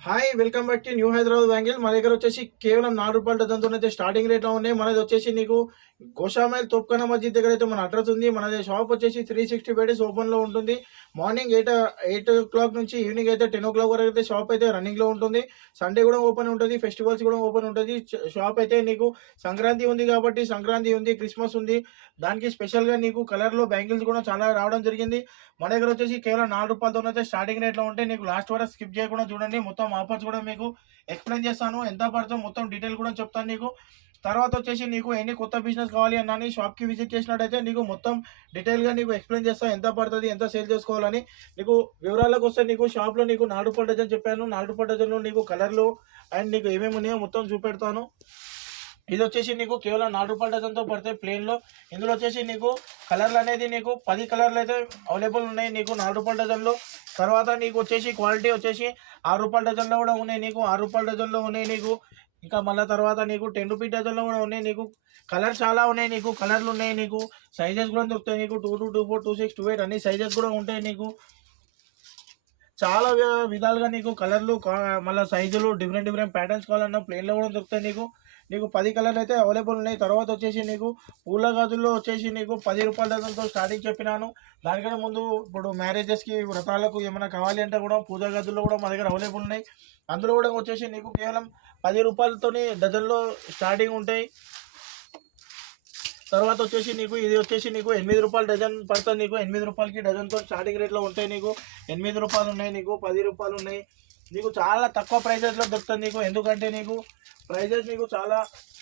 Hi welcome back to new Hyderabad bangle. మన దగ్గర వచ్చేసి కేవలం ₹4 డజన్‌తోనైతే స్టార్టింగ్ రేట్‌లో ఉన్నాయి. మనది వచ్చేసి నీకు గోషామైల్ తోప్ఖానా మస్జిద్ దగ్గర అయితే మన అడ్రస్ ఉంది. మనది షాప్ వచ్చేసి 365 డేస్ ఓపెన్‌లో ఉంటుంది. మార్నింగ్ 8 నుంచి ఈవినింగ్ అయితే 10 వరకు అయితే షాప్ అయితే రన్నింగ్‌లో ఉంటుంది. సండే కూడా ఓపెన్ ఉంటుంది. ఫెస్టివల్స్ కూడా ఓపెన్ ఉంటుంది. షాప్ అయితే నీకు సంక్రాంతి ఉంది కాబట్టి సంక్రాంతి ఉంది, క్రిస్మస్ ఉంది. దానికి స్పెషల్‌గా నీకు కలర్‌లో బ్యాంగిల్స్ కూడా చాలా రావడం జరిగింది. మన దగ్గర వచ్చేసి కేవలం ₹4తోనైతే స్టార్టింగ్ రేట్‌లో ఉంటాయి. నీకు లాస్ట్ వరకు స్కిప్ చేయకుండా చూడండి. మొత్తం ఆఫర్స్ కూడా మీకు ఎక్స్‌ప్లెయిన్ చేస్తాను. ఎంత పడుతుందో మొత్తం డీటెయిల్ కూడా చెప్తాను నీకు. తర్వాత వచ్చేసి నీకు ఎన్ని కొత్త బిజినెస్ కావాలి అన్నా నీ షాప్‌కి విజిట్ చేసినట్టయితే నీకు మొత్తం డీటెయిల్‌గా నీకు ఎక్స్‌ప్లెయిన్ చేస్తా. ఎంత పడుతది, ఎంత సేల్ చేసుకోవాలని. నీకు వివరాలకొస్తే నీకు షాప్‌లో నీకు ₹4 డజన్ చెప్పాను. ₹4 డజన్‌లో నీకు కలర్‌లు అండ్ నీకు ఏమేమి ఉన్నాయో మొత్తం చూపెడతాను. ఇదొచ్చేసి నీకు కేవలం ₹4 డజన్‌తో పడతాయి ప్లెయిన్‌లో. ఇందులో వచ్చేసి నీకు కలర్‌లనేది నీకు 10 కలర్‌లయితే అవైలబుల్ ఉన్నాయి నీకు ₹4 డజన్‌లో. తర్వాత నీకు వచ్చేసి క్వాలిటీ వచ్చేసి ₹6 డజన్‌లో కూడా ఉన్నాయి నీకు. ₹6 డజన్‌లో ఉన్నాయి నీకు. ఇంకా మళ్ళా తర్వాత నీకు ₹10 డజన్‌లో కూడా ఉన్నాయి నీకు. కలర్ చాలా ఉన్నాయి నీకు. కలర్‌లున్నాయి నీకు. సైజెస్ కూడా దొరుకుతాయి నీకు. 22, 24, 26, 28 అన్ని సైజెస్ కూడా ఉంటాయి నీకు. చాలా విధాలుగా నీకు కలర్‌లు మళ్ళా సైజులు డిఫరెంట్ ప్యాటర్న్స్ కావాలన్నా ప్లెయిన్‌లో కూడా దొరుకుతాయి నీకు. నీకు 10 కలర్లు అయితే అవైలబుల్ ఉన్నాయి. తర్వాత వచ్చేసి నీకు పూల గాజుల్లో వచ్చేసి నీకు ₹10 డజన్‌తో స్టార్టింగ్ చెప్పినాను. దానికన్నా ముందు ఇప్పుడు మ్యారేజెస్‌కి, వ్రతాలకు ఏమైనా కావాలి అంటే కూడా పూజా గాజుల్లో కూడా మా దగ్గర అవైలబుల్ ఉన్నాయి. అందులో కూడా వచ్చేసి నీకు కేవలం ₹10తోని డజన్‌లో స్టార్టింగ్ ఉంటాయి. తర్వాత వచ్చేసి నీకు ఇది వచ్చేసి నీకు ₹8 డజన్ పడుతుంది నీకు. ₹8కి డజన్‌తో స్టార్టింగ్ రేట్‌లో ఉంటాయి నీకు. ₹8 ఉన్నాయి నీకు, ₹10 ఉన్నాయి. నీకు చాలా తక్కువ ప్రైజెస్‌లో దొరుకుతుంది నీకు. ఎందుకంటే నీకు ప్రైజెస్ నీకు చాలా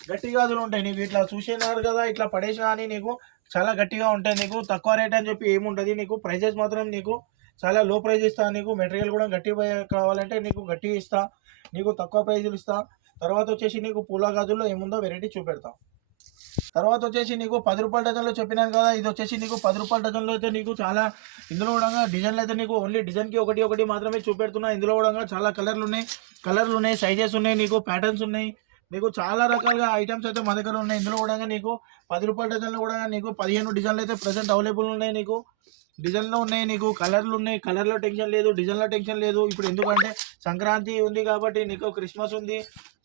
గట్టి గాజులు ఉంటాయి నీకు. ఇట్లా చూసినారు కదా, ఇట్లా పడేసినా అని నీకు చాలా గట్టిగా ఉంటాయి నీకు. తక్కువ రేట్ అని చెప్పి ఏముండదు నీకు. ప్రైజెస్ మాత్రం నీకు చాలా లో ప్రైజ్ ఇస్తా నీకు. మెటీరియల్ కూడా గట్టి కావాలంటే నీకు గట్టిగా ఇస్తా. నీకు తక్కువ ప్రైజులు ఇస్తా. తర్వాత వచ్చేసి నీకు పూల గాజుల్లో ఏముందో వెరైటీ చూపెడతా. తర్వాత వచ్చేసి నీకు ₹10 డజన్‌లో చెప్పినాను కదా, ఇది వచ్చేసి నీకు ₹10 డజన్‌లో అయితే నీకు చాలా ఇందులో కూడా డిజైన్లు అయితే నీకు ఓన్లీ డిజైన్‌కి ఒకటి మాత్రమే చూపెడుతున్నా. ఇందులో కూడా చాలా కలర్లు ఉన్నాయి, సైజెస్ ఉన్నాయి నీకు, ప్యాటర్న్స్ ఉన్నాయి. నీకు చాలా రకాలుగా ఐటమ్స్ అయితే మా దగ్గర ఉన్నాయి. ఇందులో కూడా నీకు ₹10 డజన్‌లో కూడా నీకు 15 డిజైన్లు అయితే ప్రెజెంట్ అవైలబుల్ ఉన్నాయి నీకు. డిజైన్‌లో ఉన్నాయి నీకు, కలర్లు ఉన్నాయి. కలర్‌లో టెన్షన్ లేదు, డిజైన్‌లో టెన్షన్ లేదు. ఇప్పుడు ఎందుకంటే సంక్రాంతి ఉంది కాబట్టి నీకు క్రిస్మస్ ఉంది.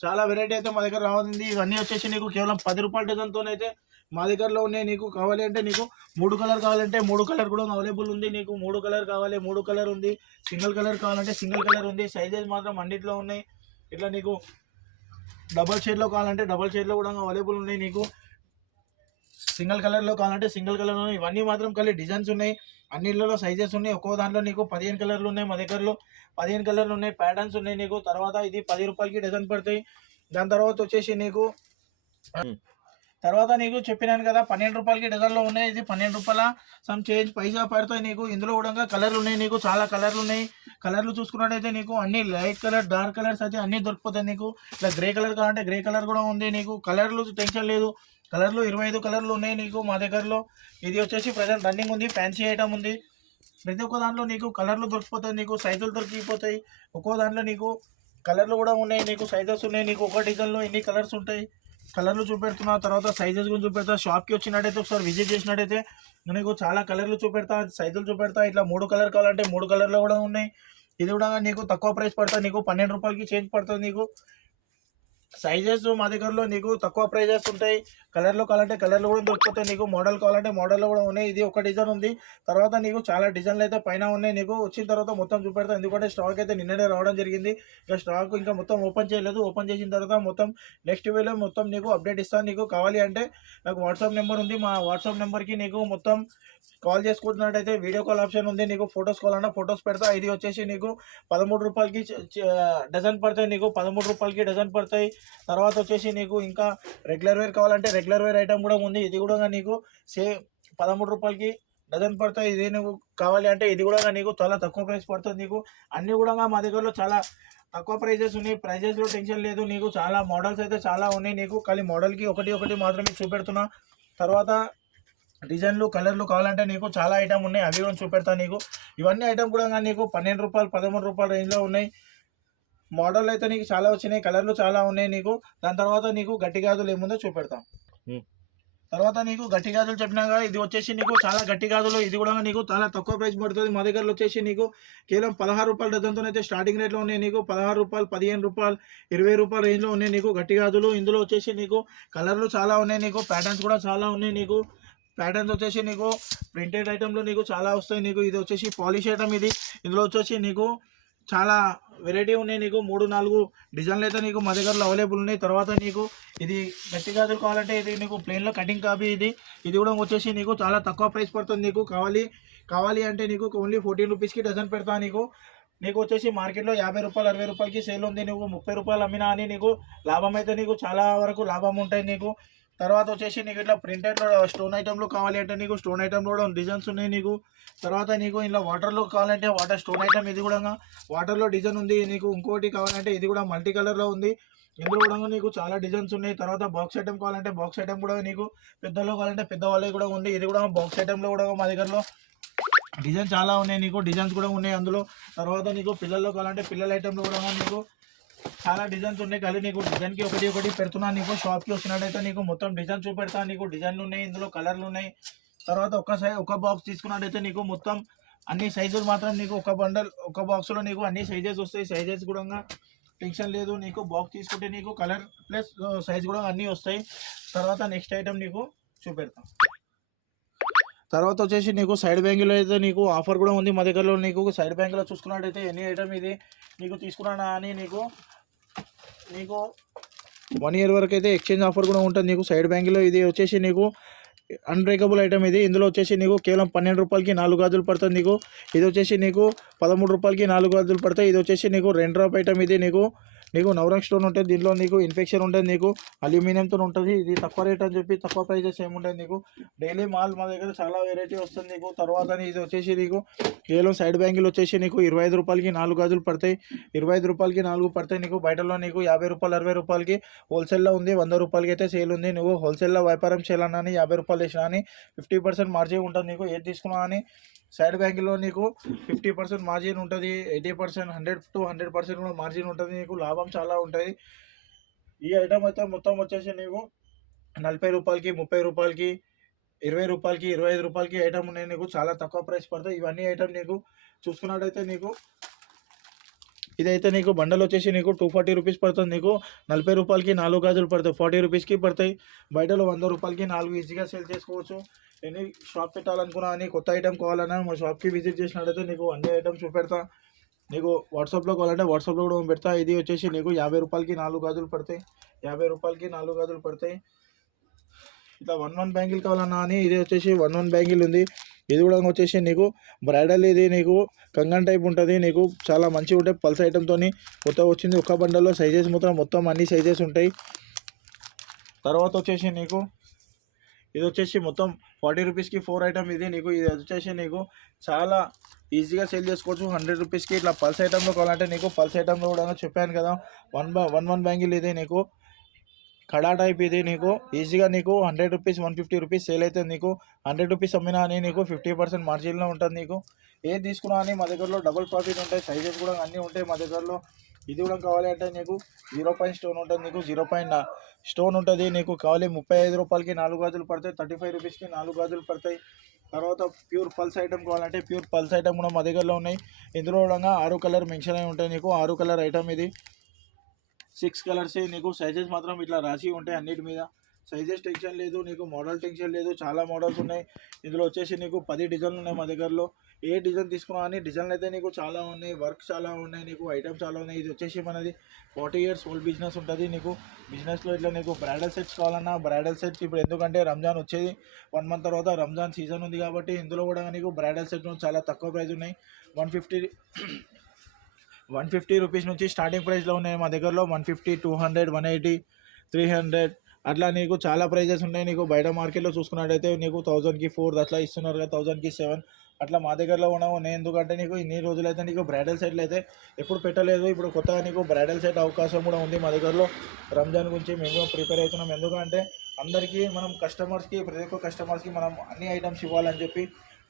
చాలా వెరైటీ అయితే మా దగ్గర రావాలి. ఇవన్నీ వచ్చేసి నీకు కేవలం ₹10 డజన్‌తోనైతే మా దగ్గరలో ఉన్నాయి. నీకు కావాలి అంటే నీకు 3 కలర్ కావాలంటే 3 కలర్ కూడా అవైలబుల్ ఉంది నీకు. 3 కలర్ కావాలి, 3 కలర్ ఉంది. సింగిల్ కలర్ కావాలంటే సింగిల్ కలర్ ఉంది. సైజెస్ మాత్రం అన్నిట్లో ఉన్నాయి. ఇట్లా నీకు డబల్ షేడ్లో కావాలంటే డబల్ షేడ్లో కూడా అవైలబుల్ ఉన్నాయి నీకు. సింగిల్ కలర్లో కావాలంటే సింగిల్ కలర్ ఉన్నాయి. ఇవన్నీ మాత్రం కలిసి డిజైన్స్ ఉన్నాయి. అన్నిట్లలో సైజెస్ ఉన్నాయి. ఒక్కో దాంట్లో నీకు 15 కలర్లు ఉన్నాయి. మా దగ్గరలో 15 కలర్లు ఉన్నాయి. ప్యాటర్న్స్ ఉన్నాయి నీకు. తర్వాత ఇది ₹10కి డజన్ పడతాయి. దాని తర్వాత వచ్చేసి నీకు తర్వాత నీకు చెప్పినాను కదా, ₹12కి డజన్లో ఉన్నాయి. ఇది ₹12 సమ్ చేంజ్ పైసా పడతాయి నీకు. ఇందులో కూడా కలర్లు ఉన్నాయి నీకు. చాలా కలర్లు ఉన్నాయి. కలర్లు చూసుకున్నట్టయితే నీకు అన్ని లైట్ కలర్, డార్క్ కలర్స్ అయితే అన్ని దొరికిపోతాయి నీకు. ఇట్లా గ్రే కలర్ కావాలంటే గ్రే కలర్ కూడా ఉంది నీకు. కలర్లు టెన్షన్ లేదు. కలర్లు 25 కలర్లు ఉన్నాయి నీకు మా దగ్గరలో. ఇది వచ్చేసి ప్రజెంట్ రన్నింగ్ ఉంది. ఫ్యాన్సీ ఐటమ్ ఉంది. ప్రతి ఒక్క దాంట్లో నీకు కలర్లు దొరికిపోతాయి నీకు. సైజులు దొరికిపోతాయి. ఒక్కో దాంట్లో నీకు కలర్లు కూడా ఉన్నాయి నీకు. సైజెస్ ఉన్నాయి నీకు. ఒక డిజైన్లో ఎన్ని కలర్స్ ఉంటాయి. కలర్లు చూపెడుతున్నా. తర్వాత సైజెస్ గురించి చూపెడతా. షాప్కి వచ్చినట్టయితే ఒకసారి విజిట్ చేసినట్టయితే నీకు చాలా కలర్లు చూపెడతా, సైజులు చూపెడతా. ఇట్లా 3 కలర్ కావాలంటే 3 కలర్లో కూడా ఉన్నాయి. ఇది కూడా నీకు తక్కువ ప్రైస్ పడుతుంది నీకు. ₹12కి చేంజ్ పడుతుంది నీకు. సైజెస్ మా దగ్గరలో నీకు తక్కువ ప్రైజెస్ ఉంటాయి. కలర్లో కావాలంటే కలర్లు కూడా దొరుకుతాయి నీకు. మోడల్ కావాలంటే మోడల్లో కూడా ఉన్నాయి. ఇది ఒక డిజైన్ ఉంది. తర్వాత నీకు చాలా డిజైన్లు అయితే పైన ఉన్నాయి నీకు. వచ్చిన తర్వాత మొత్తం చూపెడతాను. ఎందుకంటే స్టాక్ అయితే నిన్ననే రావడం జరిగింది. ఇక స్టాక్ ఇంకా మొత్తం ఓపెన్ చేయలేదు. ఓపెన్ చేసిన తర్వాత మొత్తం నెక్స్ట్ వేలో మొత్తం నీకు అప్డేట్ ఇస్తాను. నీకు కావాలి అంటే నాకు వాట్సాప్ నెంబర్ ఉంది. మా వాట్సాప్ నెంబర్కి నీకు మొత్తం కాల్ చేసుకుంటున్నట్టయితే వీడియో కాల్ ఆప్షన్ ఉంది నీకు. ఫొటోస్ కావాలన్నా ఫొటోస్ పెడతా. ఇది వచ్చేసి నీకు ₹13కి డజన్ పడతాయి నీకు. ₹13కి డజన్ పడతాయి. తర్వాత వచ్చేసి నీకు ఇంకా రెగ్యులర్ వేర్ కావాలంటే రెగ్యులర్ వేర్ ఐటమ్ కూడా ఉంది. ఇది కూడా నీకు సేమ్ ₹13కి డజన్ పడతాయి. ఇది నువ్వు కావాలి అంటే ఇది కూడా నీకు చాలా తక్కువ ప్రైస్ పడుతుంది నీకు. అన్నీ కూడా మా దగ్గరలో చాలా తక్కువ ప్రైజెస్ ఉన్నాయి. ప్రైజెస్లో టెన్షన్ లేదు నీకు. చాలా మోడల్స్ అయితే చాలా ఉన్నాయి నీకు. కానీ మోడల్కి ఒకటి మాత్రమే చూపెడుతున్నా. తర్వాత డిజైన్లు, కలర్లు కావాలంటే నీకు చాలా ఐటమ్ ఉన్నాయి. అవి కూడా చూపెడతా నీకు. ఇవన్నీ ఐటమ్ కూడా నీకు ₹12, ₹13 రేంజ్లో ఉన్నాయి. మోడల్ అయితే నీకు చాలా వచ్చినాయి. కలర్లు చాలా ఉన్నాయి నీకు. దాని తర్వాత నీకు గట్టి గాజులు ఏముందో చూపెడతాం. తర్వాత నీకు గట్టి గాజులు చెప్పినాగా, ఇది వచ్చేసి నీకు చాలా గట్టి గాజులు, ఇది కూడా నీకు చాలా తక్కువ ప్రైస్ పడుతుంది. మా దగ్గర వచ్చేసి నీకు కేవలం 16 రూపాయల డజన్తో అయితే స్టార్టింగ్ రేట్లో ఉన్నాయి. నీకు 16 రూపాయలు, 15 రూపాయలు, 20 రూపాయల రేంజ్లో ఉన్నాయి నీకు గట్టి గాజులు. ఇందులో వచ్చేసి నీకు కలర్లు చాలా ఉన్నాయి, నీకు ప్యాటర్న్స్ కూడా చాలా ఉన్నాయి. నీకు ప్యాటర్న్స్ వచ్చేసి నీకు ప్రింటెడ్ ఐటెంలో నీకు చాలా వస్తాయి. నీకు ఇది వచ్చేసి పాలిష్ ఐటమ్ ఇది. ఇందులో వచ్చేసి నీకు చాలా వెరైటీ ఉన్నాయి. నీకు 3-4 డిజైన్లు అయితే నీకు మా దగ్గరలో అవైలబుల్ ఉన్నాయి. తర్వాత నీకు ఇది గట్టి గాజులు కావాలంటే ఇది నీకు ప్లెయిన్లో కటింగ్ కాపీ ఇది కూడా వచ్చేసి నీకు చాలా తక్కువ ప్రైస్ పడుతుంది. నీకు కావాలి అంటే నీకు ఓన్లీ 14 రూపీస్కి డజన్ పెడతా. నీకు వచ్చేసి మార్కెట్లో 50 రూపాయలు, 60 రూపాయలకి సేల్ ఉంది. నువ్వు 30 రూపాయలు అమ్మినా అని నీకు లాభం అయితే నీకు చాలా వరకు లాభం ఉంటాయి నీకు. తర్వాత వచ్చేసి నీకు ఇట్లా ప్రింటెడ్లో స్టోన్ ఐటెంలో కావాలి అంటే నీకు స్టోన్ ఐటెంలో కూడా డిజైన్స్ ఉన్నాయి నీకు. తర్వాత నీకు ఇలా వాటర్లో కావాలంటే వాటర్ స్టోన్ ఐటెం, ఇది కూడా వాటర్లో డిజైన్ ఉంది. నీకు ఇంకోటి కావాలంటే ఇది కూడా మల్టీ కలర్లో ఉంది. ఇందులో కూడా నీకు చాలా డిజైన్స్ ఉన్నాయి. తర్వాత బాక్స్ ఐటెం కావాలంటే బాక్స్ ఐటెం కూడా నీకు పెద్దలో కావాలంటే పెద్ద వాళ్ళకి కూడా ఉంది. ఇది కూడా బాక్స్ ఐటెంలో కూడా మా దగ్గరలో డిజైన్ చాలా ఉన్నాయి. నీకు డిజైన్స్ కూడా ఉన్నాయి అందులో. తర్వాత నీకు పిల్లల్లో కావాలంటే పిల్లల ఐటెంలో కూడా నీకు చాలా డిజైన్స్ ఉన్నాయి. కానీ నీకు డిజైన్కి ఒకటి పెడుతున్నాను. నీకు షాప్కి వచ్చినట్టయితే నీకు మొత్తం డిజైన్ చూపెడతాను. నీకు డిజైన్లు ఉన్నాయి, ఇందులో కలర్లు ఉన్నాయి. తర్వాత ఒక బాక్స్ తీసుకున్నట్టయితే నీకు మొత్తం అన్ని సైజులు మాత్రం నీకు ఒక బాక్స్లో నీకు అన్ని సైజెస్ వస్తాయి. సైజెస్ కూడా టెన్షన్ లేదు. నీకు బాక్స్ తీసుకుంటే నీకు కలర్ ప్లస్ సైజ్ కూడా అన్నీ వస్తాయి. తర్వాత నెక్స్ట్ ఐటెం నీకు చూపెడతాం. తర్వాత వచ్చేసి నీకు సైడ్ బ్యాంగిల్లో అయితే నీకు ఆఫర్ కూడా ఉంది మా దగ్గరలో. నీకు సైడ్ బ్యాంగిల్లో చూసుకున్నట్టయితే ఎనీ ఐటమ్ ఇది నీకు తీసుకున్నా అని నీకు 1 year వరకు అయితే ఎక్స్చేంజ్ ఆఫర్ కూడా ఉంటుంది. నీకు సైడ్ బ్యాంగిల్లో ఇది వచ్చేసి నీకు అన్బ్రేకబుల్ ఐటమ్ ఇది. ఇందులో వచ్చేసి నీకు కేవలం 12 రూపాయలకి 4 గాజులు పడుతుంది నీకు. ఇది వచ్చేసి నీకు 13 రూపాయలకి 4 గాజులు పడతాయి. ఇది వచ్చేసి నీకు 2 డ్రాప్ ఐటమ్ ఇది. నీకు నవరంగ్ స్టోన్ ఉంటుంది, దీంట్లో నీకు ఇన్ఫెక్షన్ ఉంటుంది, నీకు అల్యూమినియంతో ఉంటుంది. ఇది తక్కువ రేట్ అని చెప్పి తక్కువ ప్రైజెస్ ఏముంటుంది నీకు. డైలీ మాల్ మా దగ్గర చాలా వెరైటీ వస్తుంది నీకు. తర్వాత ఇది వచ్చేసి నీకు కేవలం సైడ్ బ్యాంగిల్ వచ్చేసి నీకు 25 రూపాయలకి 4 గాజులు పడతాయి. 25 రూపాయలకి 4 పడతాయి. నీకు బయటలో నీకు 50 రూపాయలు, 60 రూపాయలకి హోల్సేల్లో ఉంది. 100 రూపాయలకి అయితే సేల్ ఉంది. నువ్వు హోల్సేల్లో వ్యాపారం చేయాలన్నా 50 రూపాయలు వేసినా అని 50% మార్జిన్ ఉంటుంది నీకు. ఏది తీసుకున్నా అని సైడ్ బ్యాంకులో నీకు 50% మార్జిన్ ఉంటుంది. 80%, 100 to 100% కూడా మార్జిన్ ఉంటుంది. నీకు లాభం చాలా ఉంటుంది. ఈ ఐటమ్ అయితే మొత్తం వచ్చేసి నీకు 40 రూపాయలకి, 30 రూపాయలకి, 20 రూపాయలకి, 25 రూపాయలకి ఐటమ్ ఉన్నాయి. నీకు చాలా తక్కువ ప్రైస్ పడతాయి. ఇవన్నీ ఐటమ్ నీకు చూసుకున్నట్టయితే నీకు ఇదైతే నీకు బండల్ వచ్చేసి నీకు 240 రూపీస్ పడుతుంది. నీకు 40 రూపాయలకి 4 గాజులు పడతాయి. 40 రూపీస్కి పడతాయి. బయటలో 100 రూపాయలకి 4 ఈజీగా సేల్ చేసుకోవచ్చు. ఎనీ షాప్ పెట్టాలనుకున్నా అని కొత్త ఐటమ్ కావాలన్నా మా షాప్కి విజిట్ చేసినట్టయితే నీకు అన్ని ఐటమ్స్ చూపెడతా. నీకు వాట్సాప్లో కావాలంటే వాట్సాప్లో కూడా పెడతా. ఇది వచ్చేసి నీకు 50 రూపాయలకి 4 గాజులు పడతాయి. 50 రూపాయలకి 4 గాజులు పడతాయి. ఇట్లా 1 బ్యాంగిల్ కావాలన్నా అని ఇది వచ్చేసి 1 బ్యాంగిల్ ఉంది. ఇది కూడా వచ్చేసి నీకు బ్రైడల్, ఇది నీకు కంగన్ టైప్ ఉంటుంది. నీకు చాలా మంచిగా ఉంటాయి. పల్స్ ఐటమ్తో కొత్తగా వచ్చింది. ఒక బండల్లో సైజెస్ మొత్తం అన్ని సైజెస్ ఉంటాయి. తర్వాత వచ్చేసి నీకు ఇది వచ్చేసి మొత్తం 40 రూపీస్కి 4 ఐటమ్ ఇది. ఇది వచ్చేసి నీకు చాలా ఈజీగా సేల్ చేసుకోవచ్చు 100 రూపీస్కి. ఇట్లా పల్స్ ఐటమ్లో కావాలంటే నీకు పల్స్ ఐటమ్లో కూడా చెప్పాను కదా, 1 బ్యాంగిల్ ఇది నీకు కడా టైప్. ఇది నీకు ఈజీగా నీకు 100 రూపీస్, 150 రూపీస్ సేల్ అవుతుంది. నీకు 100 రూపీస్ అమ్మినా అని నీకు 50% మార్జిన్లో ఉంటుంది. నీకు ఏది తీసుకున్నా అని మా దగ్గరలో డబుల్ ప్రాఫిట్ ఉంటాయి. సైజెస్ కూడా అన్నీ ఉంటాయి మా దగ్గరలో. ఇది కూడా కావాలి అంటే నీకు 0 స్టోన్ ఉంటుంది. నీకు 0 స్టోన్ ఉంటుంది. నీకు కావాలి 35 రూపాయలకి 4 గాజులు పడతాయి. 35 రూపీస్కి 4 గాజులు పడతాయి. తర్వాత ప్యూర్ పల్స్ ఐటమ్ కావాలంటే ప్యూర్ పల్స్ ఐటమ్ కూడా మా దగ్గరలో ఉన్నాయి. ఇందులో కూడా 6 కలర్ మెన్షన్ అయి ఉంటాయి. నీకు 6 కలర్ ఐటమ్ ఇది. 6 కలర్స్. నీకు సైజెస్ మాత్రం ఇట్లా రాసి ఉంటాయి అన్నిటి మీద. సైజెస్ టెన్షన్ లేదు, నీకు మోడల్ టెన్షన్ లేదు. చాలా మోడల్స్ ఉన్నాయి. ఇందులో వచ్చేసి నీకు 10 డిజైన్లు ఉన్నాయి మా దగ్గరలో. ఏ డిజైన్ తీసుకున్నా అని డిజైన్లు అయితే నీకు చాలా ఉన్నాయి. వర్క్ చాలా ఉన్నాయి. నీకు ఐటమ్స్ చాలా ఉన్నాయి. ఇది వచ్చేసి మనది 40 years ఓల్డ్ బిజినెస్ ఉంటుంది. నీకు బిజినెస్లో ఇట్లా నీకు బ్రైడల్ సెట్స్ కావాలన్నా బ్రైడల్ సెట్స్ ఇప్పుడు ఎందుకంటే రంజాన్ వచ్చేది 1 month తర్వాత రంజాన్ సీజన్ ఉంది కాబట్టి ఇందులో కూడా నీకు బ్రైడల్ సెట్స్ చాలా తక్కువ ప్రైస్ ఉన్నాయి. 150 రూపీస్ నుంచి స్టార్టింగ్ ప్రైస్లో ఉన్నాయి మా దగ్గరలో. 150, 200, 180, 300 అట్లా నీకు చాలా ప్రైజెస్ ఉన్నాయి. నీకు బయట మార్కెట్లో చూసుకున్నట్టయితే నీకు 1000కి 4 అట్లా ఇస్తున్నారు కదా, 1000కి 7 అట్లా మా దగ్గరలో ఉన్నావు. నేను ఎందుకంటే నీకు ఇన్ని రోజులైతే నీకు బ్రైడల్ సెట్లు అయితే ఎప్పుడు పెట్టలేదు. ఇప్పుడు కొత్తగా నీకు బ్రైడల్ సెట్ అవకాశం కూడా ఉంది మా దగ్గరలో. రంజాన్ గురించి మేము ప్రిపేర్ అవుతున్నాం. ఎందుకంటే అందరికీ మనం ప్రతి ఒక్క కస్టమర్స్కి మనం అన్ని ఐటమ్స్ ఇవ్వాలని చెప్పి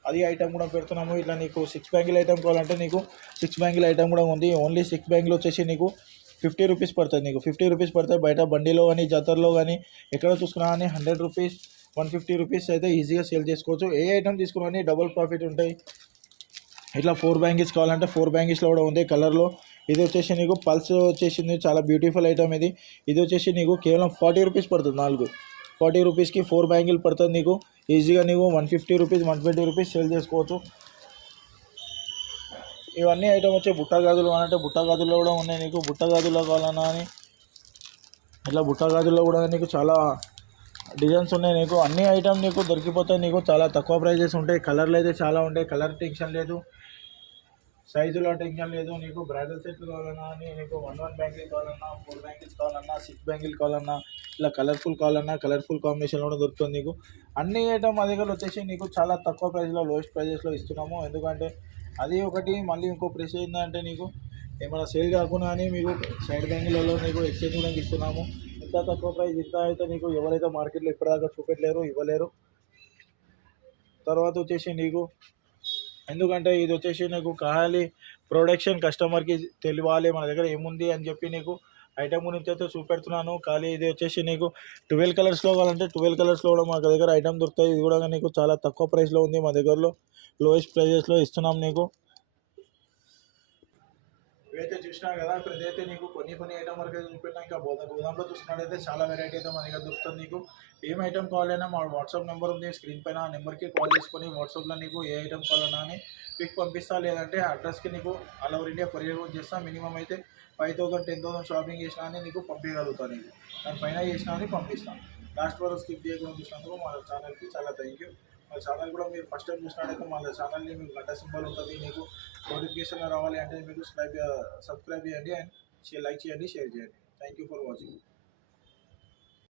అది ఐటమ్ కూడా పెడుతున్నాము. ఇట్లా నీకు 6 బ్యాంగిల్ ఐటమ్ కావాలంటే నీకు 6 బ్యాంగిల్ ఐటమ్ కూడా ఉంది. ఓన్లీ 6 బ్యాంగిల్ వచ్చేసి నీకు 50 రూపీస్ పడుతుంది. నీకు 50 రూపీస్ పడతాయి. బయట బండిలో కానీ జాతరలో కానీ ఎక్కడ చూసుకున్నా కానీ 100 రూపీస్, 150 రూపీస్ అయితే ఈజీగా సేల్ చేసుకోవచ్చు. ఏ ఐటమ్ తీసుకున్నా డబుల్ ప్రాఫిట్ ఉంటాయి. ఇట్లా 4 బ్యాంగిల్స్ కావాలంటే 4 బ్యాంగిల్స్లో కూడా ఉంది కలర్లో. ఇది వచ్చేసి నీకు పల్స్ వచ్చేసింది, చాలా బ్యూటిఫుల్ ఐటమ్ ఇది. ఇది వచ్చేసి నీకు కేవలం 40 రూపీస్ పడుతుంది. 40 రూపీస్కి 4 బ్యాంగిల్ పడుతుంది నీకు. ఈజీగా నీకు 150 రూపీస్ 120 రూపీస్ సేల్ చేసుకోవచ్చు. ఇవన్నీ ఐటమ్ వచ్చే బుట్ట గాజులు అంటే బుట్ట గాజుల్లో కూడా ఉన్నాయి నీకు. బుట్ట గాజుల్లో కావాలన్నా అని ఇట్లా బుట్ట గాజుల్లో కూడా నీకు చాలా డిజైన్స్ ఉన్నాయి నీకు. అన్ని ఐటమ్ నీకు దొరికిపోతాయి నీకు. చాలా తక్కువ ప్రైజెస్ ఉంటాయి. కలర్లు అయితే చాలా ఉంటాయి. కలర్ టెన్షన్ లేదు, సైజులో టెన్షన్ లేదు నీకు. బ్రైడల్ సెట్లు కావాలన్నా అని నీకు 1 బ్యాంగిల్ కావాలన్నా, 4 బ్యాంగిల్స్ కావాలన్నా, 6 బ్యాంగిల్ కావాలన్నా, ఇలా కలర్ఫుల్ కావాలన్నా కలర్ఫుల్ కాంబినేషన్లో కూడా దొరుకుతుంది నీకు. అన్ని ఐటమ్ మా దగ్గర వచ్చేసి నీకు చాలా తక్కువ ప్రైస్లో, లోయెస్ట్ ప్రైజెస్లో ఇస్తున్నాము. ఎందుకంటే అది ఒకటి. మళ్ళీ ఇంకో ప్రైస్ ఏంటంటే నీకు ఏమైనా సేల్ కాకుండా అని మీకు సైడ్ బ్యాంగిల్లో నీకు ఎక్స్చేంజ్ కూడా ఇస్తున్నాము. ఇంత తక్కువ ప్రైస్ ఇంత అయితే నీకు ఎవరైతే మార్కెట్లో ఇప్పటిదాకా చూపెట్టలేరు, ఇవ్వలేరు. తర్వాత వచ్చేసి నీకు ఎందుకంటే ఇది వచ్చేసి నీకు ఖాళీ ప్రొడక్షన్ కస్టమర్కి తెలియాలి మన దగ్గర ఏముంది అని చెప్పి నీకు ఐటమ్ గురించి అయితే చూపెడుతున్నాను. ఖాళీ ఇది వచ్చేసి నీకు 12 కలర్స్లో కావాలంటే 12 కలర్స్లో కూడా మా దగ్గర ఐటమ్ దొరుకుతాయి. ఇది కూడా నీకు చాలా తక్కువ ప్రైస్లో ఉంది మా దగ్గరలో, లోయెస్ట్ ప్రైజెస్లో ఇస్తున్నాం నీకు. ఇవైతే చూసినా కదా, ఇప్పుడు ఇదైతే నీకు కొన్ని ఐటమ్ వరకు అయితే చూపెట్టినా. ఇంకా గోదాంలో చూసినట్టయితే చాలా వెరైటీ అయితే మన దగ్గర దొరుకుతుంది నీకు. ఏం ఐటమ్ కావాలన్నా మా వాట్సాప్ నెంబర్ ఉంది స్క్రీన్ పైన. ఆ నెంబర్కి కాల్ చేసుకొని వాట్సాప్లో నీకు ఏ ఐటమ్ కావాలన్నా అని పిక్ పంపిస్తా. లేదంటే అడ్రస్కి నీకు ఆల్ ఓవర్ ఇండియా కొరియర్ కూడా చేస్తా. మినిమం అయితే 5,000 10,000 షాపింగ్ చేసినా అని నీకు పంపించగలుగుతాను. నీకు దాని పైన చేసినా అని పంపిస్తాను. లాస్ట్ వరకు స్కిప్ చేయకుండా చూసినందుకు మా ఛానల్కి చాలా థ్యాంక్ యూ. మా ఛానల్ కూడా మీరు ఫస్ట్ టైం చూసినట్టయితే మా ఛానల్ని మీకు గంట సింబల్ ఉంటుంది. మీకు నోటిఫికేషన్ రావాలి అంటే మీకు సబ్స్క్రైబ్ చేయండి అండ్ లైక్ చేయండి, షేర్ చేయండి. Thank you for watching.